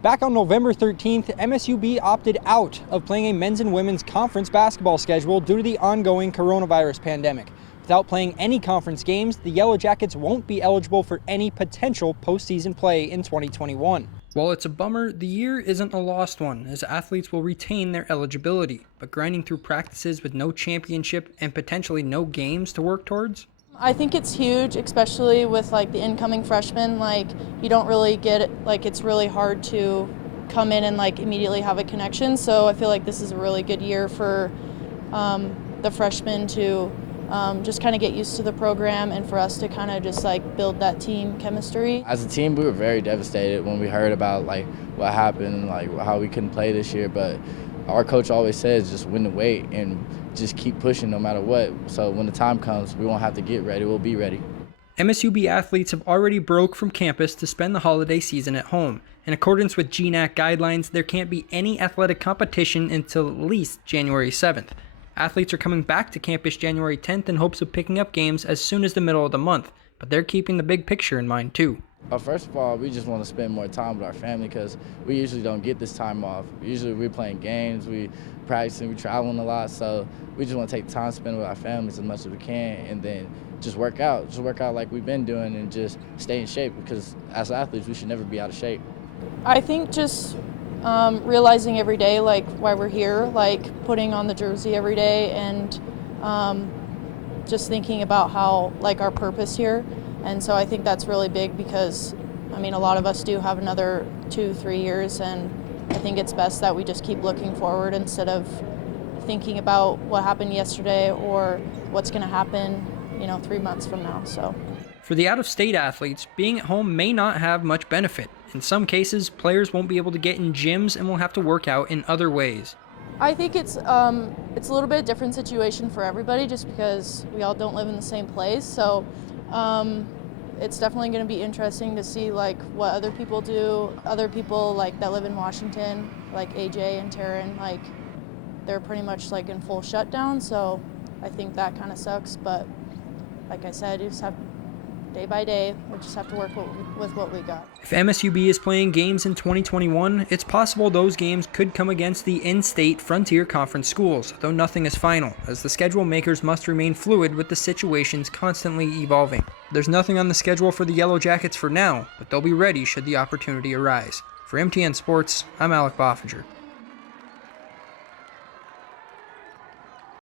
Back on November 13th, MSUB opted out of playing a men's and women's conference basketball schedule due to the ongoing coronavirus pandemic. Without playing any conference games, the Yellow Jackets won't be eligible for any potential postseason play in 2021. While it's a bummer, the year isn't a lost one, as athletes will retain their eligibility. But grinding through practices with no championship and potentially no games to work towards? I think it's huge, especially with the incoming freshmen. You don't really get it, it's really hard to come in and immediately have a connection. So I feel like this is a really good year for the freshmen to just kind of get used to the program and for us to kind of just build that team chemistry. As a team, we were very devastated when we heard about what happened, how we couldn't play this year. But our coach always says just win the weight and just keep pushing no matter what. So when the time comes, we won't have to get ready, we'll be ready. MSUB athletes have already broke from campus to spend the holiday season at home. In accordance with GNAC guidelines, there can't be any athletic competition until at least January 7th. Athletes are coming back to campus January 10th in hopes of picking up games as soon as the middle of the month, but they're keeping the big picture in mind too. First of all, we just want to spend more time with our family because we usually don't get this time off. Usually we're playing games, we practicing, we traveling a lot, so we just want to take time to spend with our families as much as we can and then just work out like we've been doing and just stay in shape because as athletes we should never be out of shape. I think just realizing every day why we're here, putting on the jersey every day and just thinking about how our purpose here. And so I think that's really big because a lot of us do have another 2-3 years, and I think it's best that we just keep looking forward instead of thinking about what happened yesterday or what's going to happen 3 months from now. So for the out-of-state athletes, being at home may not have much benefit. In some cases, players won't be able to get in gyms and will have to work out in other ways. I think it's a little bit different situation for everybody just because we all don't live in the same place. So it's definitely going to be interesting to see what other people do. Other people that live in Washington, like AJ and Taryn, they're pretty much in full shutdown. So I think that kind of sucks. But like I said, you just have day by day, we just have to work with what we got. If MSUB is playing games in 2021, it's possible those games could come against the in-state Frontier Conference schools, though nothing is final, as the schedule makers must remain fluid with the situations constantly evolving. There's nothing on the schedule for the Yellow Jackets for now, but they'll be ready should the opportunity arise. For MTN Sports, I'm Alec Boffinger.